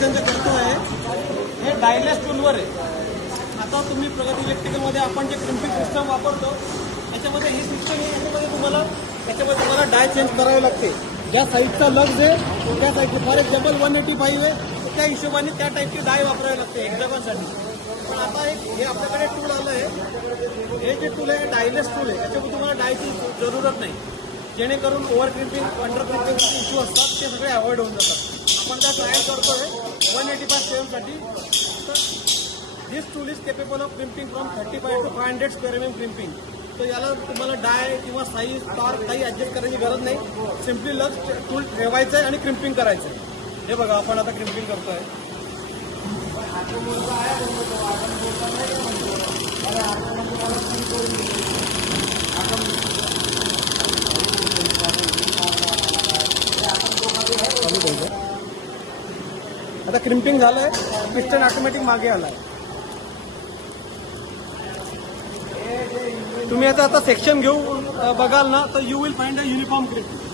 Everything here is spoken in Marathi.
वर्षांचं करतो आहे, हे डायलेस टूलवर आहे. आता तुम्ही प्रगती इलेक्ट्रिकलमध्ये आपण जे क्रिम्पिंग सिस्टम वापरतो त्याच्यामध्ये ही सिस्टम याच्यामध्ये तुम्हाला डाय चेंज करावी लागते. ज्या साईजचा लग्ज आहे त्या साईजची, फॉर एक्झाम्पल 185 आहे त्या हिशोबाने त्या टाईपची डाय वापरावी लागते एक्झामासाठी. पण आता हे आपल्याकडे टूल आलं आहे, हे जे टूल आहे डायलेस टूल आहे, त्याच्यामध्ये तुम्हाला डायची जरूरत नाही, जेणेकरून ओव्हर क्रिम्पिंग अंडर क्रिम्पिंगचे इश्यू असतात ते सगळे अवॉइड होऊन जातात. आपण त्या ट्रायल करतोय 185 सेवनसाठी. तर this tool is capable of crimping from 35 to 500 square mm crimping. तर याला तुम्हाला डाय किंवा साईज टार्क काही ॲडजस्ट करायची गरज नाही. सिम्पली लग टूल ठेवायचं आहे आणि क्रिम्पिंग करायचं आहे. हे बघा आपण आता क्रिम्पिंग करतोय. आता क्रिम्पिंग झालंय, पिस्टन ऑटोमॅटिक मागे आलाय. तुम्ही आता सेक्शन घेऊन बघाल ना तर you will find a uniform crimping.